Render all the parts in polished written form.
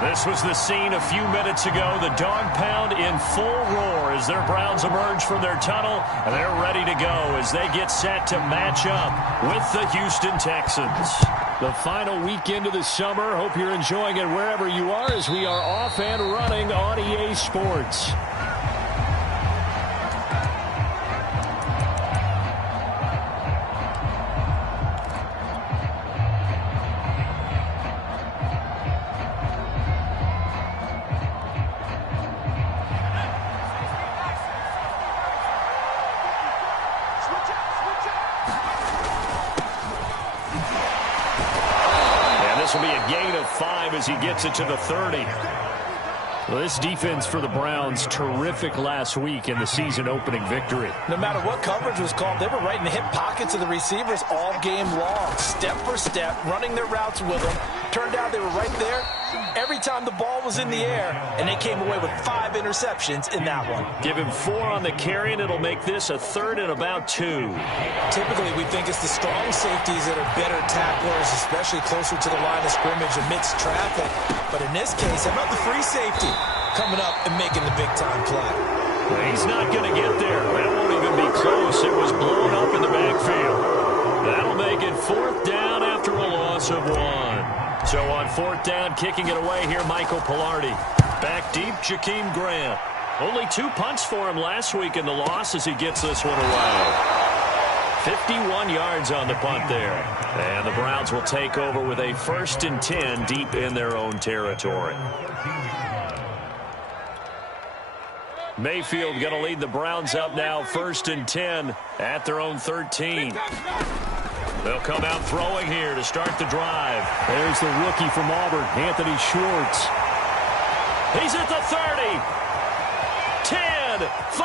This was the scene a few minutes ago. The dog pound in full roar as their Browns emerge from their tunnel, and they're ready to go as they get set to match up with the Houston Texans. The final weekend of the summer. Hope you're enjoying it wherever you are as we are off and running on EA Sports. This will be a gain of 5 as he gets it to the 30. Well, this defense for the Browns, terrific last week in the season-opening victory. No matter what coverage was called, they were right in the hip pockets of the receivers all game long, step for step, running their routes with them. Turned out they were right there every time the ball was in the air, and they came away with 5 interceptions in that one. Give him 4 on the carry, and it'll make this a 3rd and about 2. Typically, we think it's the strong safeties that are better tacklers, especially closer to the line of scrimmage amidst traffic. But in this case, how about the free safety coming up and making the big-time play? Well, he's not going to get there. That won't even be close. It was blown up in the backfield. That'll make it 4th down after a loss of 1. So on 4th down, kicking it away here, Michael Pilardi. Back deep, Jakeem Grant. Only 2 punts for him last week in the loss as he gets this one away. 51 yards on the punt there. And the Browns will take over with a 1st and 10 deep in their own territory. Mayfield going to lead the Browns up now, 1st and 10 at their own 13. They'll come out throwing here to start the drive. There's the rookie from Auburn, Anthony Schwartz. He's at the 30. 10, 5,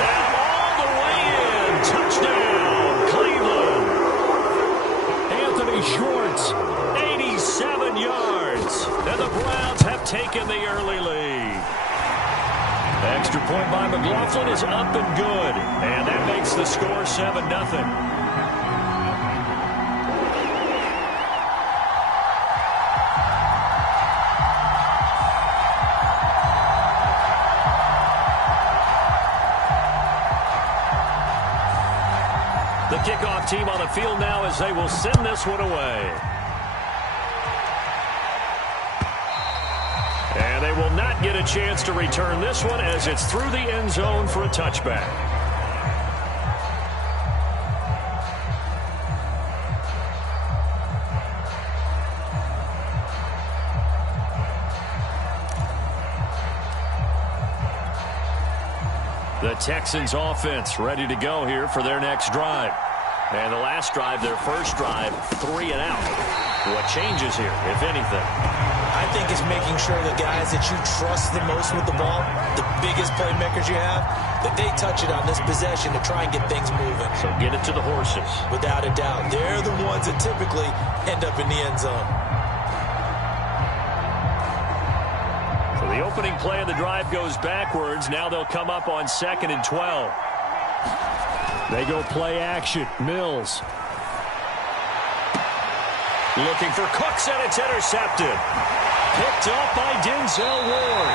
and all the way in. Touchdown, Cleveland. Anthony Schwartz, 87 yards. And the Browns have taken the early lead. Extra point by McLaughlin is up and good. And that makes the score 7-0. The kickoff team on the field now as they will send this one away. And they will not get a chance to return this one as it's through the end zone for a touchback. The Texans offense ready to go here for their next drive. And the last drive, their first drive, 3 and out. What changes here, if anything? I think it's making sure the guys that you trust the most with the ball, the biggest playmakers you have, that they touch it on this possession to try and get things moving. So get it to the horses. Without a doubt. They're the ones that typically end up in the end zone. So the opening play of the drive goes backwards. Now they'll come up on 2nd and 12. They go play action. Mills. Looking for Cooks, and it's intercepted. Picked up by Denzel Ward.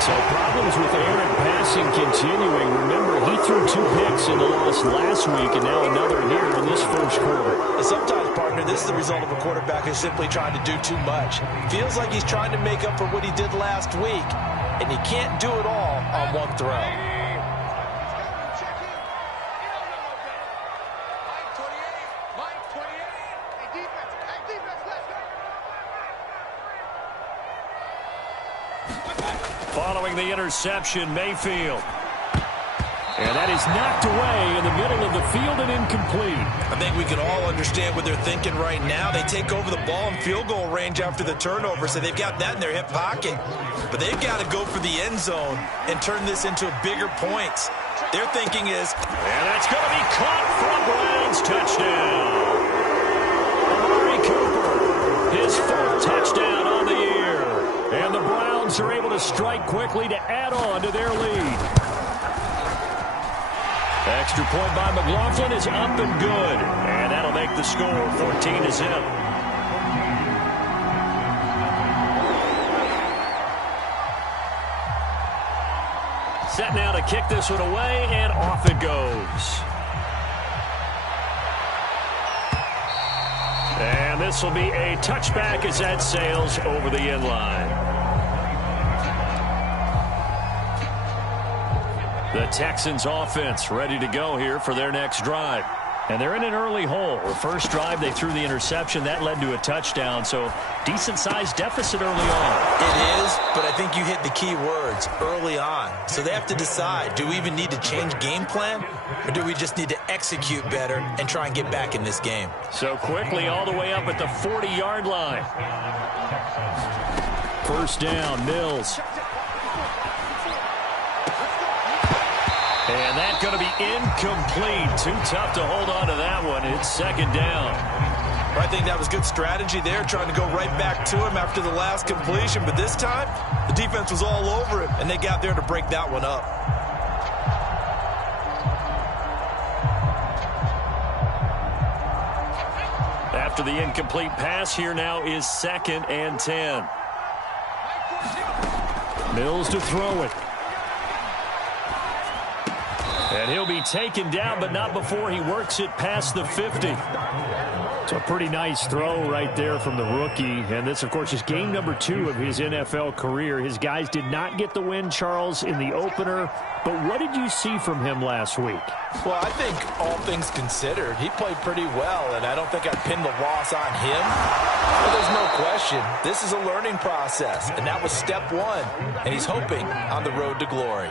So problems with Aaron passing continuing. Remember, he threw 2 picks in the loss last week, and now another here in this first quarter. And sometimes, partner, this is the result of a quarterback who's simply trying to do too much. Feels like he's trying to make up for what he did last week, and he can't do it all on one throw. Following the interception, Mayfield. And that is knocked away in the middle of the field and incomplete. I think we can all understand what they're thinking right now. They take over the ball in field goal range after the turnover, so they've got that in their hip pocket. But they've got to go for the end zone and turn this into bigger points. Their thinking is... And that's going to be caught for a Browns touchdown. Amari Cooper, his 4th touchdown on the year. And the Browns are able to strike quickly to add on to their lead. Extra point by McLaughlin is up and good. And that'll make the score 14-0. set now to kick this one away, and off it goes. And this will be a touchback as that sails over the end line. The Texans offense ready to go here for their next drive. And they're in an early hole. The first drive, they threw the interception. That led to a touchdown, so decent-sized deficit early on. It is, but I think you hit the key words, early on. So they have to decide, do we even need to change game plan, or do we just need to execute better and try and get back in this game? So quickly all the way up at the 40-yard line. First down, Mills. And that's going to be incomplete. Too tough to hold on to that one. It's second down. I think that was good strategy there, trying to go right back to him after the last completion. But this time, the defense was all over him, and they got there to break that one up. After the incomplete pass, here now is 2nd and 10. Mills to throw it. And he'll be taken down, but not before he works it past the 50. It's a pretty nice throw right there from the rookie. And this, of course, is game number 2 of his NFL career. His guys did not get the win, Charles, in the opener. But what did you see from him last week? Well, I think all things considered, he played pretty well, and I don't think I'd pin the loss on him. But there's no question, this is a learning process, and that was step 1, and he's hoping on the road to glory.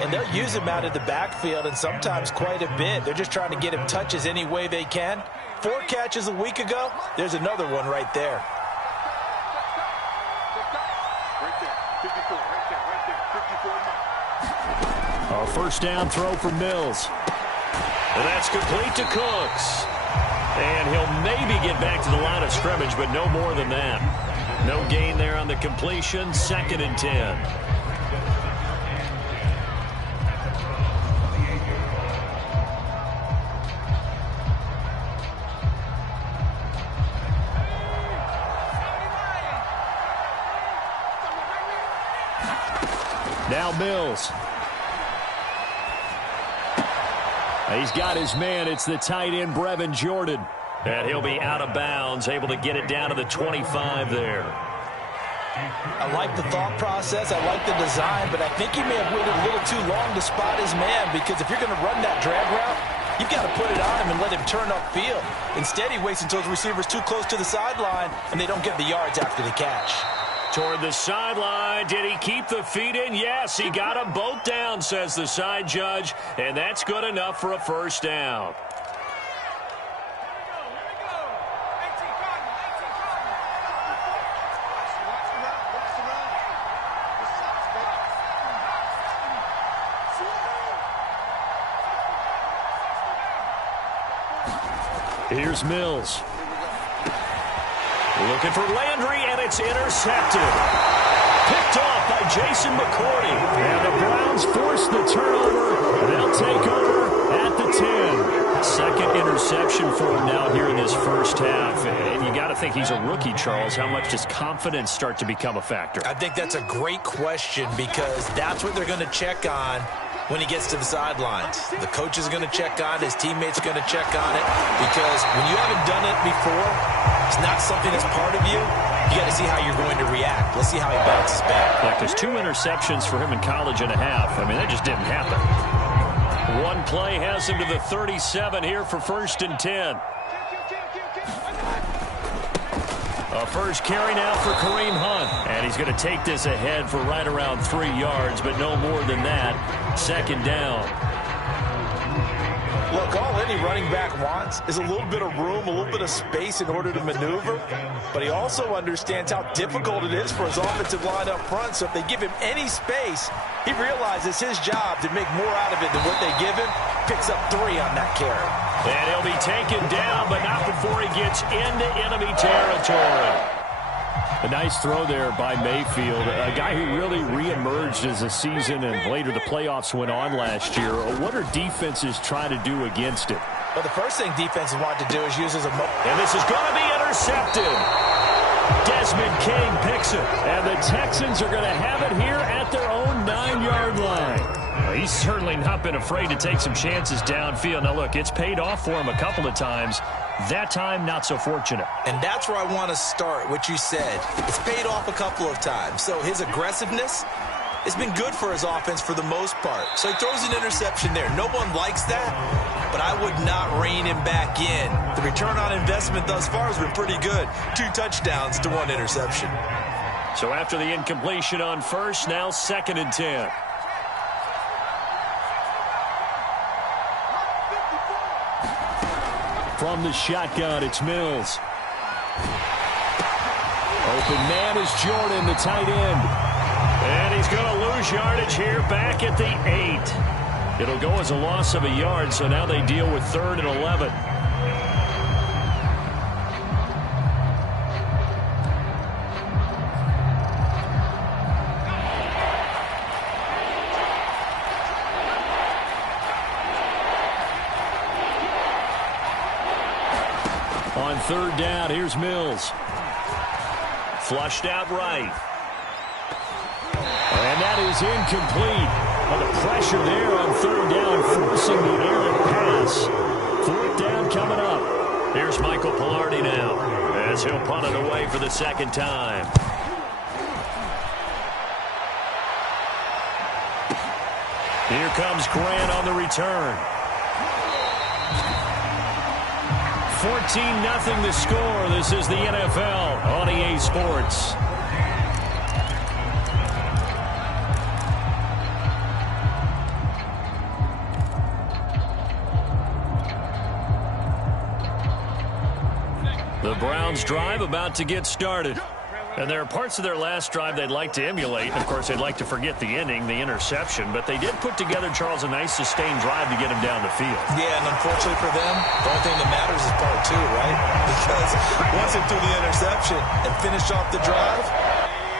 And they'll use him out of the backfield, and sometimes quite a bit. They're just trying to get him touches any way they can. 4 catches a week ago, there's another one right there. A first down throw for Mills. And that's complete to Cooks. And he'll maybe get back to the line of scrimmage, but no more than that. No gain there on the completion. 2nd and 10. Now Mills. He's got his man. It's the tight end, Brevin Jordan. And he'll be out of bounds, able to get it down to the 25 there. I like the thought process. I like the design, but I think he may have waited a little too long to spot his man, because if you're going to run that drag route, you've got to put it on him and let him turn upfield. Instead, he waits until his receiver's too close to the sideline, and they don't get the yards after the catch. Toward the sideline. Did he keep the feet in? Yes, he got them both down, says the side judge, and that's good enough for a first down. Here's Mills. Looking for Landry, and it's intercepted. Picked off by Jason McCourty. And the Browns force the turnover. They'll take over at the 10. Second interception for him now here in this first half. And you got to think he's a rookie, Charles. How much does confidence start to become a factor? I think that's a great question, because that's what they're going to check on when he gets to the sidelines. The coach is going to check on it. His teammates are going to check on it, because when you haven't done it before, it's not something that's part of you. You got to see how you're going to react. Let's see how he bounces back. Like, there's 2 interceptions for him in college and a half. I mean, that just didn't happen. One play has him to the 37 here for 1st and 10. A first carry now for Kareem Hunt. And he's going to take this ahead for right around 3 yards, but no more than that. 2nd down. Look, all any running back wants is a little bit of room, a little bit of space in order to maneuver. But he also understands how difficult it is for his offensive line up front. So if they give him any space, he realizes his job to make more out of it than what they give him. Picks up 3 on that carry. And he'll be taken down, but not before he gets into enemy territory. A nice throw there by Mayfield, a guy who really reemerged as the season and later the playoffs went on last year. What are defenses trying to do against it? Well, the first thing defenses want to do is use as a and this is going to be intercepted. Desmond King picks it, and the Texans are going to have it here at their own 9-yard line. he's certainly not been afraid to take some chances downfield. Now, look, it's paid off for him a couple of times. That time, not so fortunate. And that's where I want to start, what you said. It's paid off a couple of times. So his aggressiveness has been good for his offense for the most part. So he throws an interception there. No one likes that, but I would not rein him back in. The return on investment thus far has been pretty good. 2 touchdowns to 1 interception. So after the incompletion on first, now 2nd and 10. From the shotgun, it's Mills. Open man is Jordan, the tight end. And he's going to lose yardage here back at the 8. It'll go as a loss of a yard, so now they deal with 3rd and 11. On 3rd down, here's Mills. Flushed out right. And that is incomplete. Well, the pressure there on 3rd down, forcing the errant pass. 4th down coming up. Here's Michael Pilardi now, as he'll punt it away for the 2nd time. Here comes Grant on the return. 14-0 the score. This is the NFL on EA Sports. The Browns drive about to get started. And there are parts of their last drive they'd like to emulate. Of course, they'd like to forget the ending, the interception. But they did put together, Charles, a nice sustained drive to get him down the field. Yeah, and unfortunately for them, the only thing that matters is part 2, right? Because once they threw the interception and finished off the drive,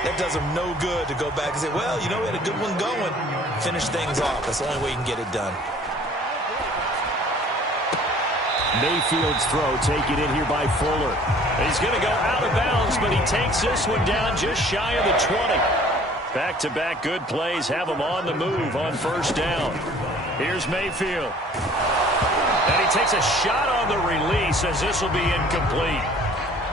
that does them no good to go back and say, well, you know, we had a good one going. Finish things off. That's the only way you can get it done. Mayfield's throw taken in here by Fuller. He's going to go out of bounds, but he takes this one down just shy of the 20. Back-to-back good plays have him on the move on 1st down. Here's Mayfield. And he takes a shot on the release as this will be incomplete.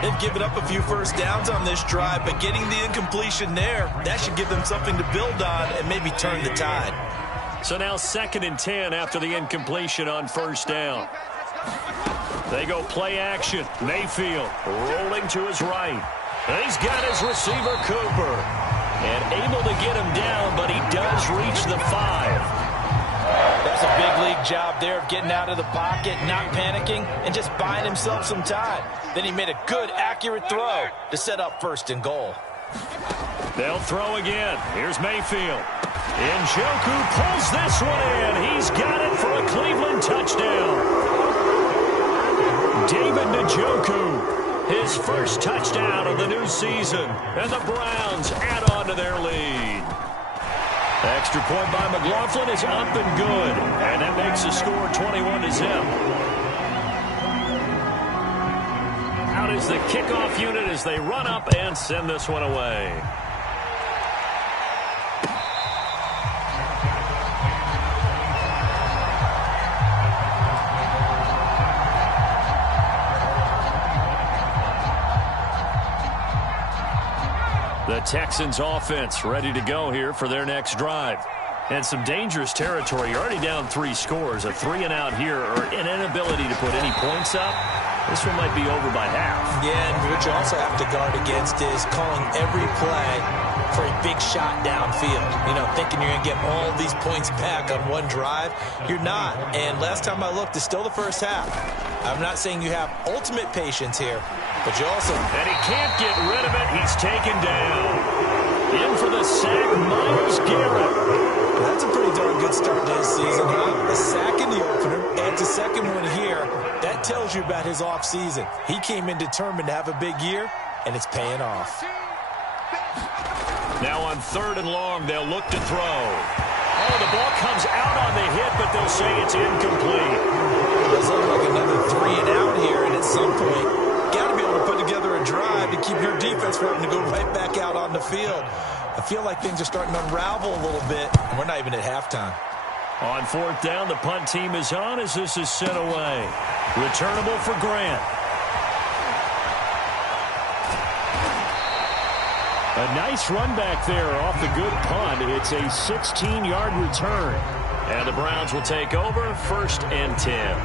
They've given up a few 1st downs on this drive, but getting the incompletion there, that should give them something to build on and maybe turn the tide. So now 2nd and 10 after the incompletion on 1st down. They go play action. Mayfield rolling to his right. And he's got his receiver, Cooper. And able to get him down, but he does reach the 5. That's a big league job there of getting out of the pocket, not panicking, and just buying himself some time. Then he made a good, accurate throw to set up 1st and goal. They'll throw again. Here's Mayfield. Njoku pulls this one in. He's got it for a Cleveland touchdown. David Njoku, his first touchdown of the new season, and the Browns add on to their lead. Extra point by McLaughlin is up and good, and that makes the score 21-0. Out is the kickoff unit as they run up and send this one away. The Texans offense ready to go here for their next drive. And some dangerous territory. You're already down 3 scores. A 3-and-out here or an inability to put any points up. This one might be over by half. Yeah, and what you also have to guard against is calling every play for a big shot downfield. You know, thinking you're going to get all these points back on one drive. You're not. And last time I looked, it's still the first half. I'm not saying you have ultimate patience here, but you also... And he can't get rid of it. He's taken down. In for the sack, Myles Garrett. That's a pretty darn good start to his season, huh? A sack in the opener, adds a second one here. That tells you about his offseason. He came in determined to have a big year, and it's paying off. Now on 3rd and long, they'll look to throw. Oh, the ball comes out on the hit, but they'll say it's incomplete. Does look like another 3-and-out here, and at some point, got to be able to put together a drive to keep your defense from having to go right back out on the field. I feel like things are starting to unravel a little bit, and we're not even at halftime. On fourth down, the punt team is on as this is sent away. Returnable for Grant. A nice run back there off the good punt. It's a 16-yard return. And the Browns will take over 1st and 10.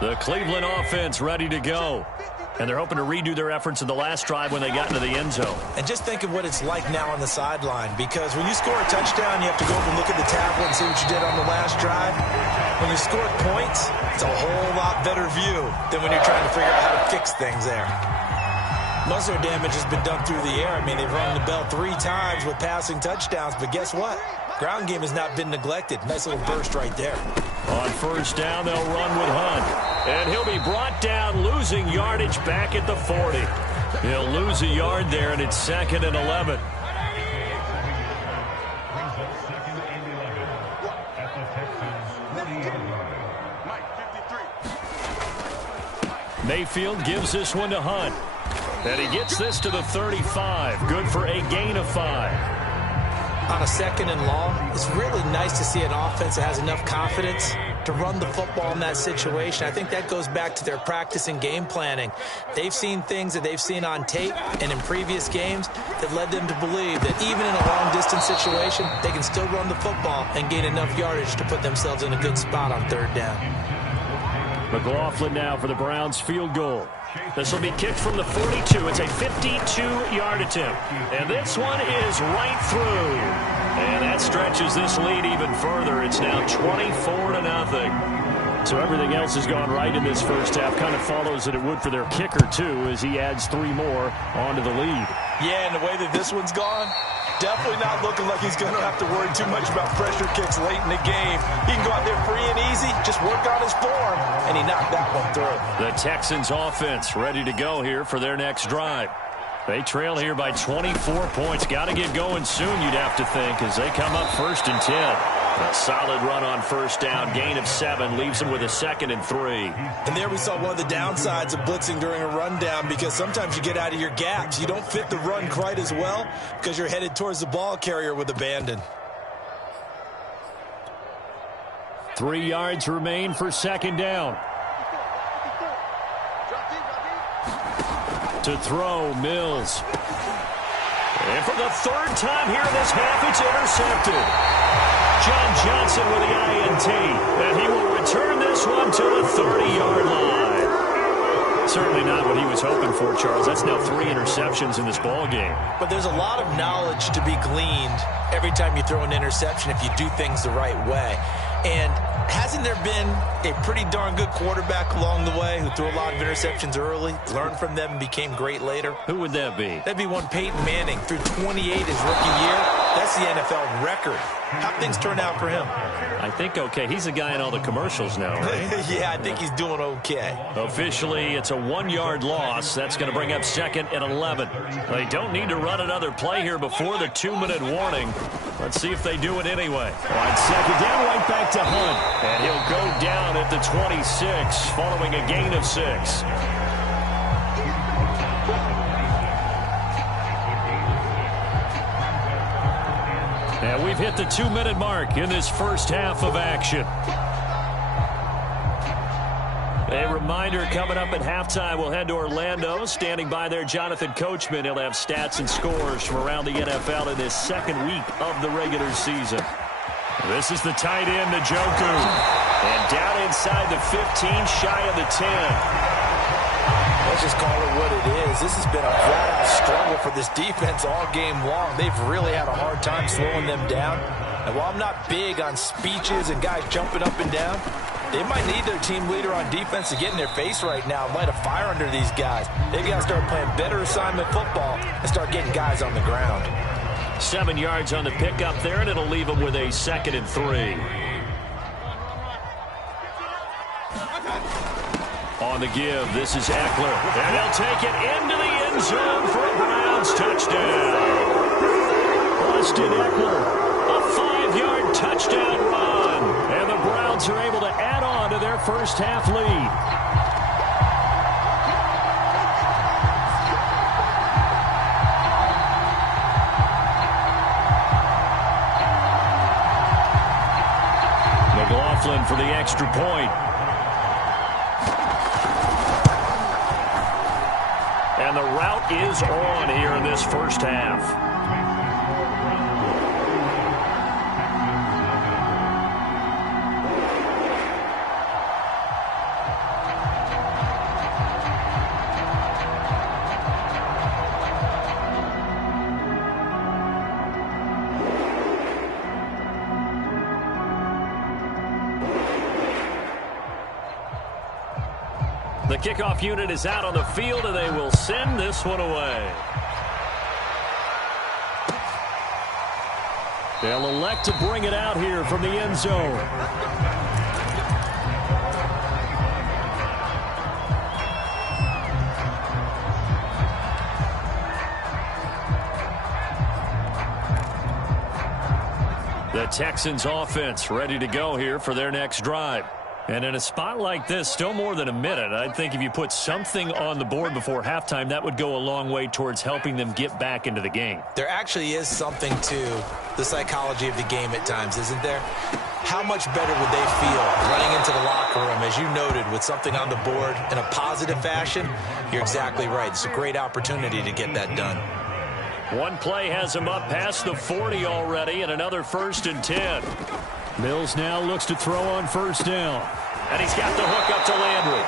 The Cleveland offense ready to go. And they're hoping to redo their efforts in the last drive when they got into the end zone. And just think of what it's like now on the sideline, because when you score a touchdown, you have to go over and look at the tablet and see what you did on the last drive. When you score points, it's a whole lot better view than when you're trying to figure out how to fix things there. Most of their damage has been done through the air. I mean, they've rung the bell 3 times with passing touchdowns, but guess what? Ground game has not been neglected. Nice little burst right there. On first down, they'll run with Hunt. And he'll be brought down, losing yardage back at the 40. He'll lose a yard there, and it's 2nd and 11. Mayfield gives this one to Hunt. And he gets this to the 35. Good for a gain of 5. On a 2nd and long, it's really nice to see an offense that has enough confidence to run the football in that situation. I think that goes back to their practice and game planning. They've seen things that they've seen on tape and in previous games that led them to believe that even in a long-distance situation, they can still run the football and gain enough yardage to put themselves in a good spot on 3rd down. McLaughlin now for the Browns field goal. This will be kicked from the 42. It's a 52-yard attempt. And this one is right through. And that stretches this lead even further. It's now 24-0. So everything else has gone right in this first half. Kind of follows that it would for their kicker, too, as he adds 3 more onto the lead. Yeah, and the way that this one's gone, definitely not looking like he's going to have to worry too much about pressure kicks late in the game. He can go out there free and easy, just work on his form, and he knocked that one through. The Texans offense ready to go here for their next drive. They trail here by 24 points. Got to get going soon, you'd have to think, as they come up 1st and 10. A solid run on first down. Gain of 7 leaves them with a 2nd and 3. And there we saw one of the downsides of blitzing during a rundown, because sometimes you get out of your gaps. You don't fit the run quite as well because you're headed towards the ball carrier with abandon. 3 yards remain for 2nd down. To throw, Mills. And for the 3rd time here in this half, it's intercepted. John Johnson with the INT, and he will return this one to the 30-yard line. Certainly not what he was hoping for, Charles. That's now 3 interceptions in this ball game. But there's a lot of knowledge to be gleaned every time you throw an interception if you do things the right way. And hasn't there been a pretty darn good quarterback along the way who threw a lot of interceptions early, learned from them, and became great later? Who would that be? That'd be one Peyton Manning. Threw 28 his rookie year. That's the NFL record. How'd things turn out for him? I think okay. He's a guy in all the commercials now, right? Yeah, I think he's doing okay. Officially, it's a 1-yard loss. That's going to bring up 2nd and 11. They don't need to run another play here before the 2-minute warning. Let's see if they do it anyway. On 2nd down, right back to Hunt. And he'll go down at the 26, following a gain of 6. And we've hit the 2-minute mark in this first half of action. A reminder, coming up at halftime, we'll head to Orlando. Standing by there, Jonathan Coachman. He'll have stats and scores from around the NFL in this 2nd week of the regular season. This is the tight end, Njoku. And down inside the 15, shy of the 10. Let's just call it what it is. This has been a flat-out struggle for this defense all game long. They've really had a hard time slowing them down. And while I'm not big on speeches and guys jumping up and down, they might need their team leader on defense to get in their face right now and light a fire under these guys. They've got to start playing better assignment football and start getting guys on the ground. 7 yards on the pickup there, and it'll leave them with a 2nd and 3. On the give, this is Eckler. And he'll take it into the end zone for a Browns touchdown. Austin Eckler. A 5-yard touchdown run. And the Browns are able to add on to their first half lead. McLaughlin for the extra point. And the route is on here in this first half. The kickoff unit is out on the field, and they will send this one away. They'll elect to bring it out here from the end zone. The Texans offense ready to go here for their next drive. And in a spot like this, still more than a minute, I think if you put something on the board before halftime, that would go a long way towards helping them get back into the game. There actually is something to the psychology of the game at times, isn't there? How much better would they feel running into the locker room, as you noted, with something on the board in a positive fashion? You're exactly right. It's a great opportunity to get that done. One play has him up past the 40 already, and another 1st and 10. Mills now looks to throw on first down. And he's got the hook up to Landry.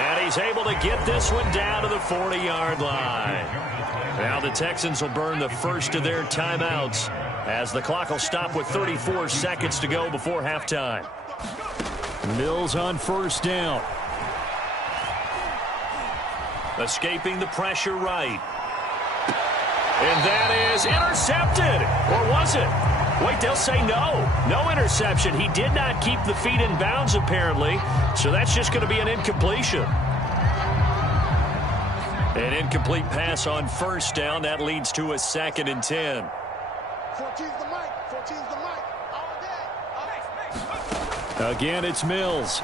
And he's able to get this one down to the 40-yard line. Now the Texans will burn the first of their timeouts as the clock will stop with 34 seconds to go before halftime. Mills on first down. Escaping the pressure right. And that is intercepted. Or was it? Wait, they'll say no. No interception. He did not keep the feet in bounds, apparently. So that's just going to be an incompletion. An incomplete pass on first down. That leads to a 2nd and 10. 14's the mic. 14's the mic. All day. Again, it's Mills.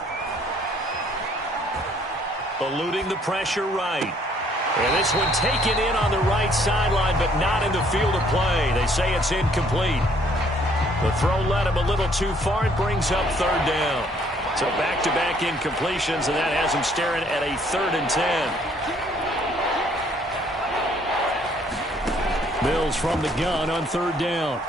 Eluding the pressure right. And this one taken in on the right sideline, but not in the field of play. They say it's incomplete. The throw led him a little too far. It brings up 3rd down. So back-to-back incompletions, and that has him staring at a 3rd and 10. Mills from the gun on 3rd down.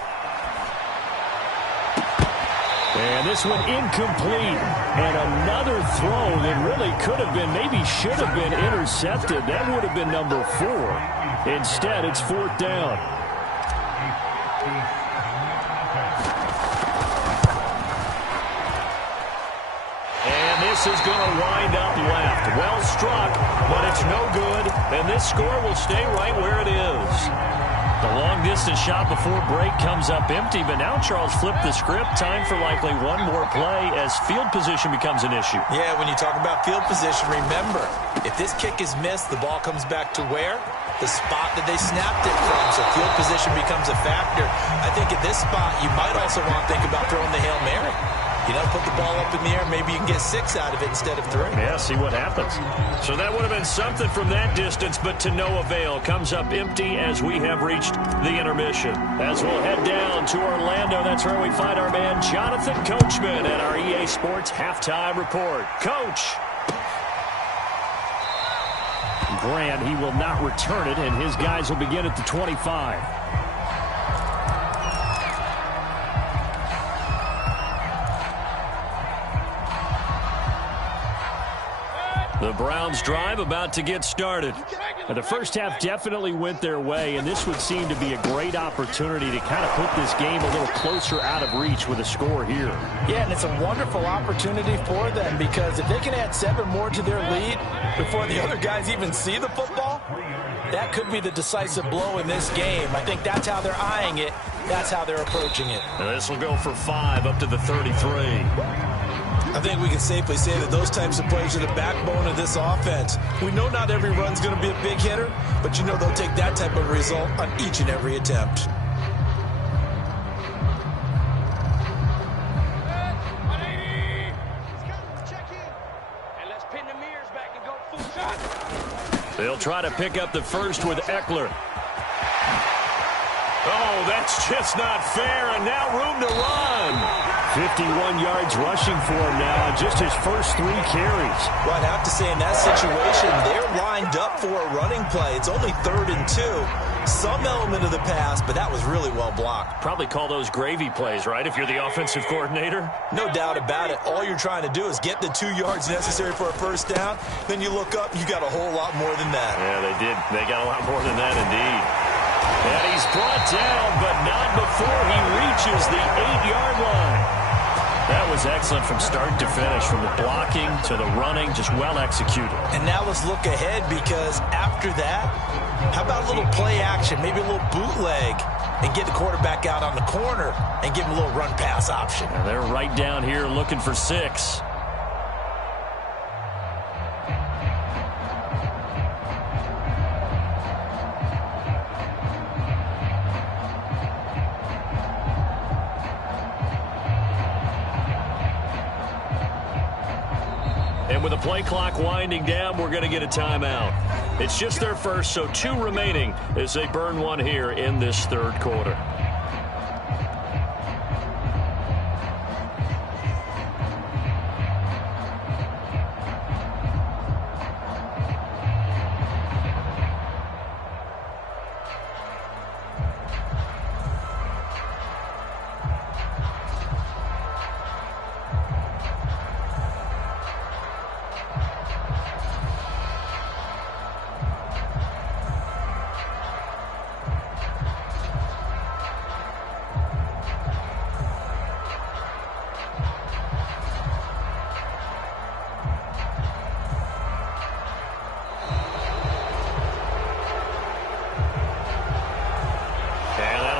And this one incomplete. And another throw that really could have been, maybe should have been intercepted. That would have been number 4. Instead, it's 4th down. This is going to wind up left. Well struck, but it's no good. And this score will stay right where it is. The long-distance shot before break comes up empty, but now Charles flipped the script. Time for likely one more play as field position becomes an issue. Yeah, when you talk about field position, remember, if this kick is missed, the ball comes back to where? The spot that they snapped it from. So field position becomes a factor. I think at this spot, you might also want to think about throwing the Hail Mary. You know, put the ball up in the air. Maybe you can get 6 out of it instead of 3. Yeah, see what happens. So that would have been something from that distance, but to no avail. Comes up empty as we have reached the intermission. As we'll head down to Orlando, that's where we find our man Jonathan Coachman at our EA Sports Halftime Report. Coach. Grant, he will not return it, and his guys will begin at the 25. The Browns drive about to get started. The first half definitely went their way, and this would seem to be a great opportunity to kind of put this game a little closer out of reach with a score here. Yeah, and it's a wonderful opportunity for them because if they can add 7 more to their lead before the other guys even see the football, that could be the decisive blow in this game. I think that's how they're eyeing it. That's how they're approaching it. And this will go for 5 up to the 33. I think we can safely say that those types of plays are the backbone of this offense. We know not every run's going to be a big hitter, but you know they'll take that type of result on each and every attempt. They'll try to pick up the first with Eckler. Oh, that's just not fair, and now room to run. 51 yards rushing for him now on just his first 3 carries. Well, I'd have to say in that situation, they're lined up for a running play. It's only 3rd and 2. Some element of the pass, but that was really well blocked. Probably call those gravy plays, right, if you're the offensive coordinator? No doubt about it. All you're trying to do is get the 2 yards necessary for a first down. Then you look up, you got a whole lot more than that. Yeah, they did. They got a lot more than that, indeed. And he's brought down, but not before he reaches the 8-yard line. That was excellent from start to finish, from the blocking to the running, just well executed. And now let's look ahead, because after that, how about a little play action, maybe a little bootleg, and get the quarterback out on the corner and give him a little run-pass option. And they're right down here looking for 6. And with the play clock winding down, we're going to get a timeout. It's just their first, so 2 remaining as they burn 1 here in this 3rd quarter.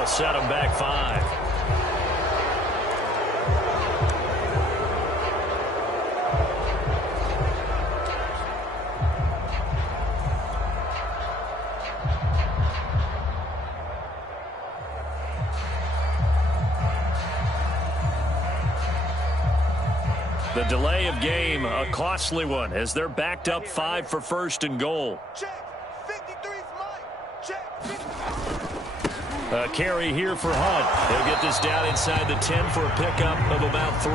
Set them back 5. The delay of game, a costly one, as they're backed up 5 for 1st and goal. A carry here for Hunt. He'll get this down inside the 10 for a pickup of about 3.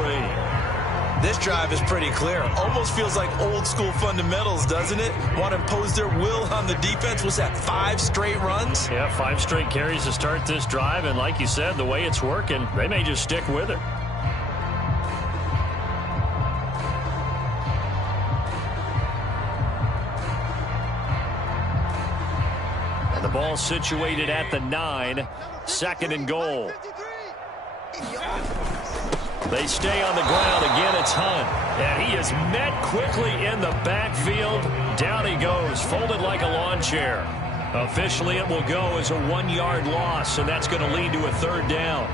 This drive is pretty clear. Almost feels like old school fundamentals, doesn't it? Want to impose their will on the defense. Was that 5 straight runs? Yeah, 5 straight carries to start this drive. And like you said, the way it's working, they may just stick with it. And the ball situated at the 9. 2nd and goal. They stay on the ground. Again, it's Hunt. And he is met quickly in the backfield. Down he goes, folded like a lawn chair. Officially, it will go as a 1-yard loss, and that's going to lead to a 3rd down.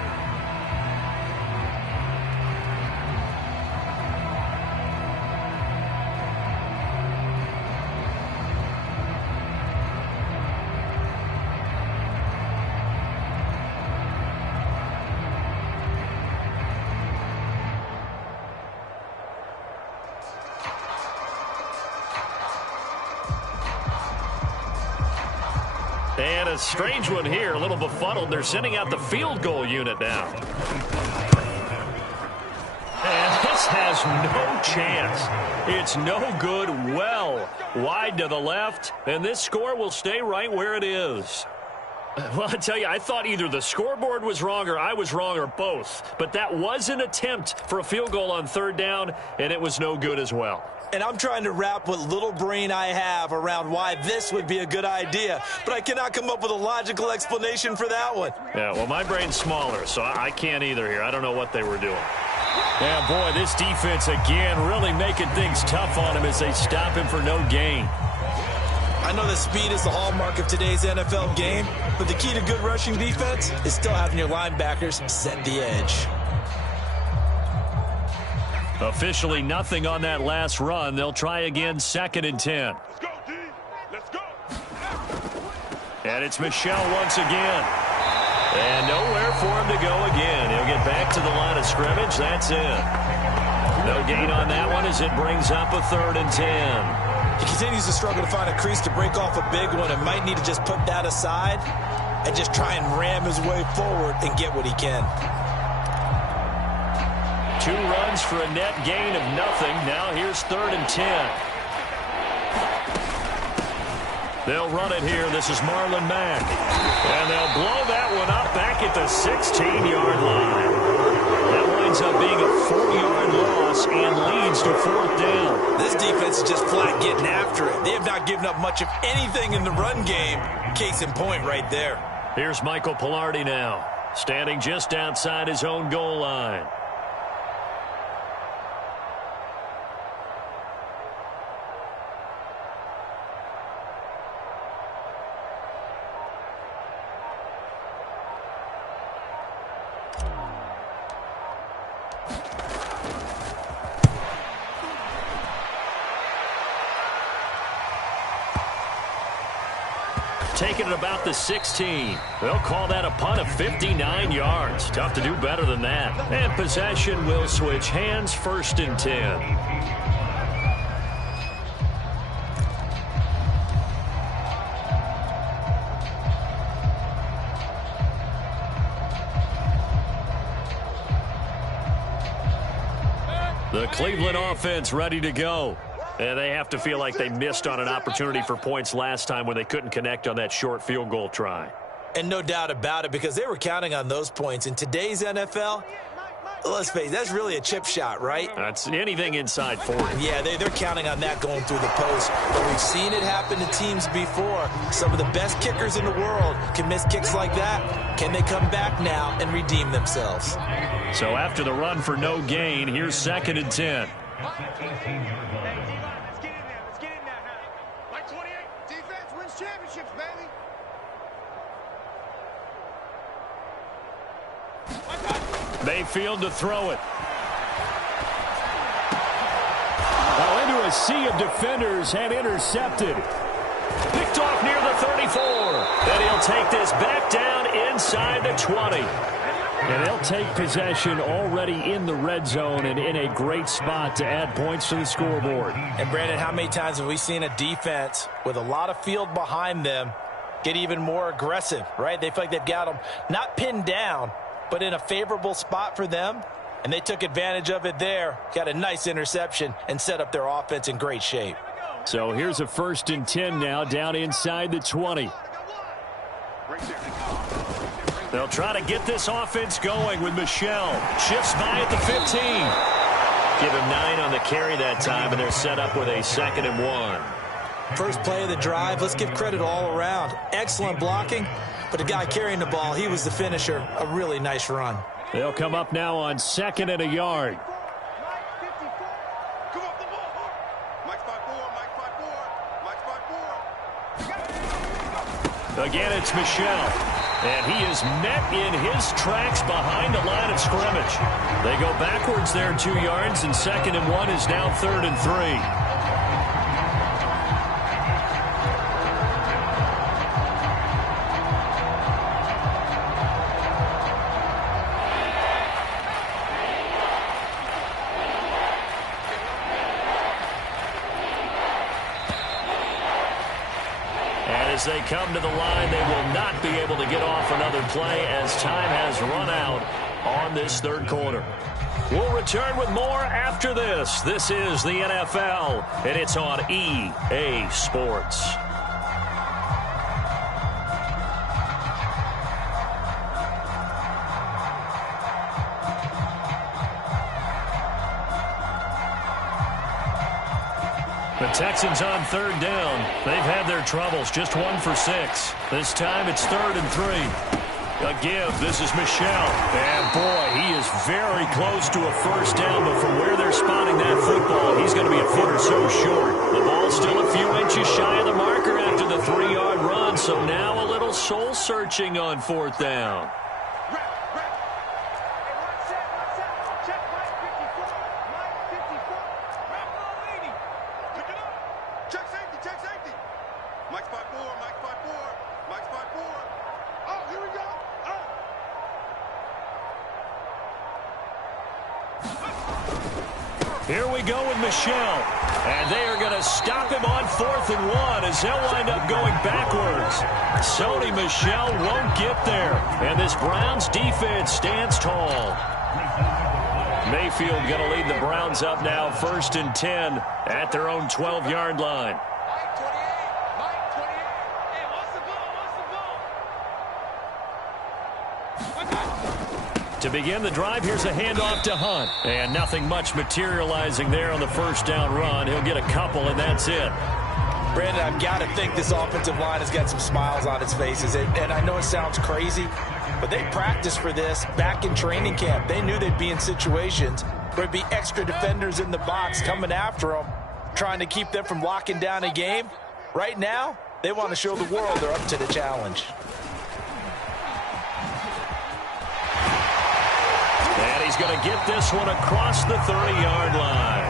And a strange one here, a little befuddled. They're sending out the field goal unit now. And this has no chance. It's no good, well wide to the left, and this score will stay right where it is. Well, I tell you, I thought either the scoreboard was wrong or I was wrong or both. But that was an attempt for a field goal on 3rd down, and it was no good as well. And I'm trying to wrap what little brain I have around why this would be a good idea. But I cannot come up with a logical explanation for that one. Yeah, well, my brain's smaller, so I can't either here. I don't know what they were doing. Yeah, boy, this defense again really making things tough on him as they stop him for no gain. I know that speed is the hallmark of today's NFL game, but the key to good rushing defense is still having your linebackers set the edge. Officially nothing on that last run. They'll try again, 2nd and 10. Let's go, D. Let's go. And it's Michel once again. And nowhere for him to go again. He'll get back to the line of scrimmage. That's it. No gain on that one as it brings up a 3rd and 10. He continues to struggle to find a crease to break off a big one and might need to just put that aside and just try and ram his way forward and get what he can. 2 runs for a net gain of nothing. Now here's 3rd and 10. They'll run it here. This is Marlon Mack. And they'll blow that one up back at the 16-yard line. That winds up being a 4-yard loss and leads to 4th down. This defense is just flat getting after it. They have not given up much of anything in the run game. Case in point right there. Here's Michael Pilardi now, standing just outside his own goal line. Taking it about the 16. They'll call that a punt of 59 yards. Tough to do better than that. And possession will switch hands, 1st and 10. The Cleveland offense ready to go. And they have to feel like they missed on an opportunity for points last time when they couldn't connect on that short field goal try. And no doubt about it, because they were counting on those points. In today's NFL, let's face it, that's really a chip shot, right? That's anything inside 40. Yeah, they're counting on that going through the post. But we've seen it happen to teams before. Some of the best kickers in the world can miss kicks like that. Can they come back now and redeem themselves? So after the run for no gain, here's 2nd and 10. Championships, baby. Mayfield to throw it. Now into a sea of defenders and intercepted. Picked off near the 34. And he'll take this back down inside the 20. And they'll take possession already in the red zone and in a great spot to add points to the scoreboard. And Brandon, how many times have we seen a defense with a lot of field behind them get even more aggressive, right? They feel like they've got them not pinned down, but in a favorable spot for them. And they took advantage of it there, got a nice interception, and set up their offense in great shape. So here's a 1st and 10 now down inside the 20. They'll try to get this offense going with Michel. Shifts by at the 15. Give him 9 on the carry that time, and they're set up with a 2nd and 1. First play of the drive, let's give credit all around. Excellent blocking, but the guy carrying the ball, he was the finisher. A really nice run. They'll come up now on 2nd and a yard. Again, it's Michel. And he is met in his tracks behind the line of scrimmage. They go backwards there 2 yards, and 2nd and 1 is now 3rd and 3. As they come to the line, they will not be able to get off another play as time has run out on this 3rd quarter. We'll return with more after this. This is the NFL, and it's on EA Sports. The Texans on 3rd down. They've had their troubles, just 1 for 6. This time it's 3rd and 3. A give. This is Michel. And boy, he is very close to a 1st down, but from where they're spotting that football, he's going to be a foot or so short. The ball's still a few inches shy of the marker after the 3-yard run, so now a little soul searching on 4th down. Here we go with Michel. And they are going to stop him on 4th and 1 as they'll wind up going backwards. Sony Michel won't get there. And this Browns defense stands tall. Mayfield going to lead the Browns up now 1st and 10 at their own 12-yard line. To begin the drive, here's a handoff to Hunt. And nothing much materializing there on the first down run. He'll get a couple, and that's it. Brandon, I've got to think this offensive line has got some smiles on its faces. And I know it sounds crazy, but they practiced for this back in training camp. They knew they'd be in situations where there'd be extra defenders in the box coming after them, trying to keep them from locking down a game. Right now, they want to show the world they're up to the challenge. And he's going to get this one across the 30-yard line.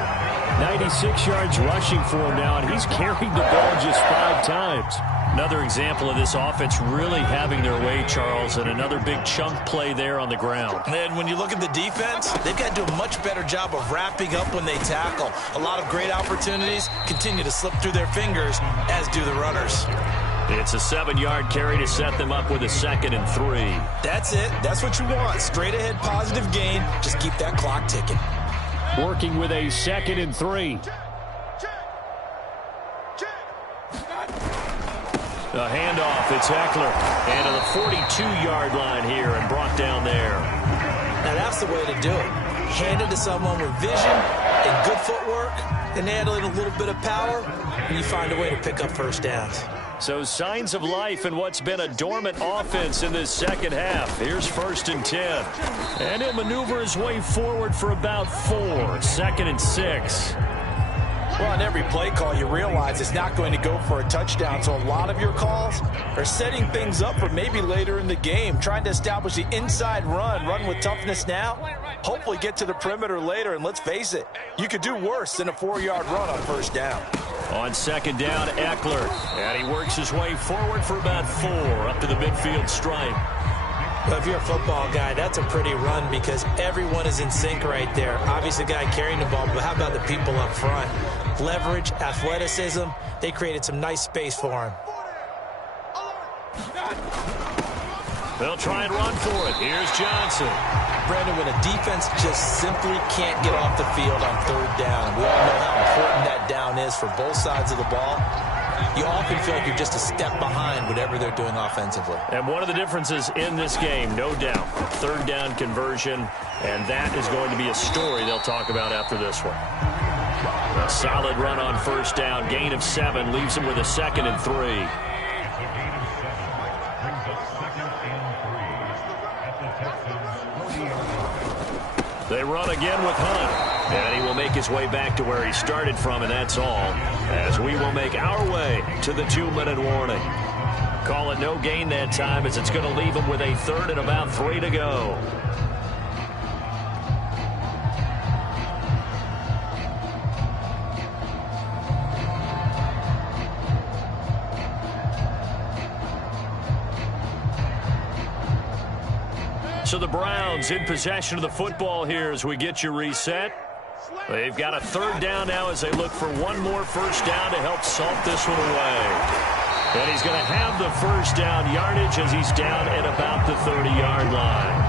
96 yards rushing for him now, and he's carried the ball just 5 times. Another example of this offense really having their way, Charles, and another big chunk play there on the ground. And when you look at the defense, they've got to do a much better job of wrapping up when they tackle. A lot of great opportunities continue to slip through their fingers, as do the runners. It's a 7-yard carry to set them up with a 2nd and 3. That's it. That's what you want. Straight ahead positive gain. Just keep that clock ticking. Working with a 2nd and 3. A handoff. It's Eckler. And to the 42-yard line here and brought down there. Now that's the way to do it. Hand it to someone with vision and good footwork and add a little bit of power, and you find a way to pick up first downs. So signs of life in what's been a dormant offense in this second half. Here's 1st and 10. And he'll maneuver his way forward for about 4. 2nd and 6. Well, on every play call, you realize it's not going to go for a touchdown. So a lot of your calls are setting things up for maybe later in the game, trying to establish the inside run with toughness now, hopefully get to the perimeter later. And let's face it, you could do worse than a 4-yard run on first down. On 2nd down, Eckler. And he works his way forward for about 4 up to the midfield stripe. Well, if you're a football guy, that's a pretty run because everyone is in sync right there. Obviously, the guy carrying the ball, but how about the people up front? Leverage, athleticism, they created some nice space for him. They'll try and run for it. Here's Johnson. Brandon, when a defense just simply can't get off the field on 3rd down, we all know how important that down is for both sides of the ball. You often feel like you're just a step behind whatever they're doing offensively. And one of the differences in this game, no doubt, 3rd down conversion, and that is going to be a story they'll talk about after this one. A solid run on 1st down, gain of 7, leaves him with a 2nd and 3. They run again with Hunt. And he will make his way back to where he started from, and that's all. As we will make our way to the 2-minute warning. Call it no gain that time as it's going to leave him with a 3rd and about 3 to go. So the Browns in possession of the football here as we get you reset. They've got a 3rd down now as they look for one more first down to help salt this one away. And he's going to have the first down yardage as he's down at about the 30-yard line.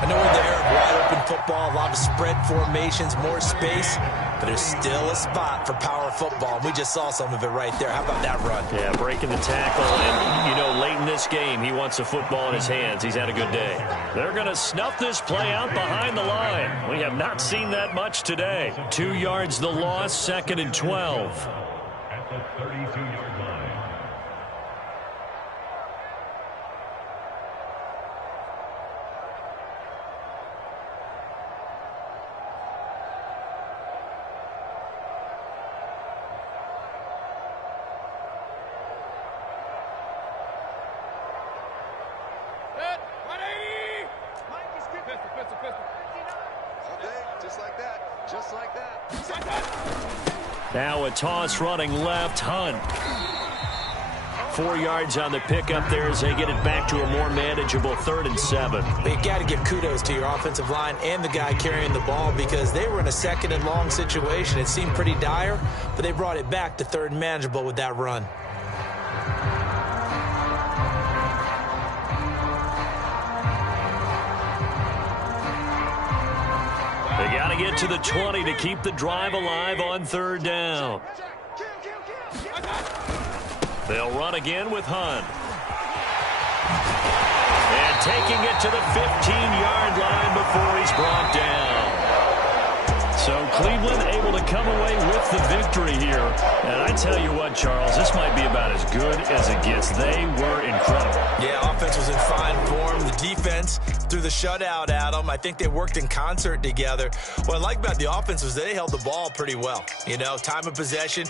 I know we're there, wide open football, a lot of spread formations, more space, but there's still a spot for power football. We just saw some of it right there. How about that run? Yeah, breaking the tackle, and, you know, late in this game, he wants the football in his hands. He's had a good day. They're going to snuff this play out behind the line. We have not seen that much today. 2 yards the loss, 2nd and 12. At the 32-yard line. Now a toss running left, Hunt. 4 yards on the pickup there as they get it back to a more manageable 3rd and 7. But you got to give kudos to your offensive line and the guy carrying the ball because they were in a 2nd and long situation. It seemed pretty dire, but they brought it back to 3rd and manageable with that run. They got to get to the 20 to keep the drive alive on 3rd down. They'll run again with Hunt. And taking it to the 15-yard line before he's brought down. So Cleveland able to come away with the victory here. And I tell you what, Charles, this might be about as good as it gets. They were incredible. Yeah, offense was in fine form. The defense threw the shutout at them. I think they worked in concert together. What I like about the offense was they held the ball pretty well. You know, time of possession.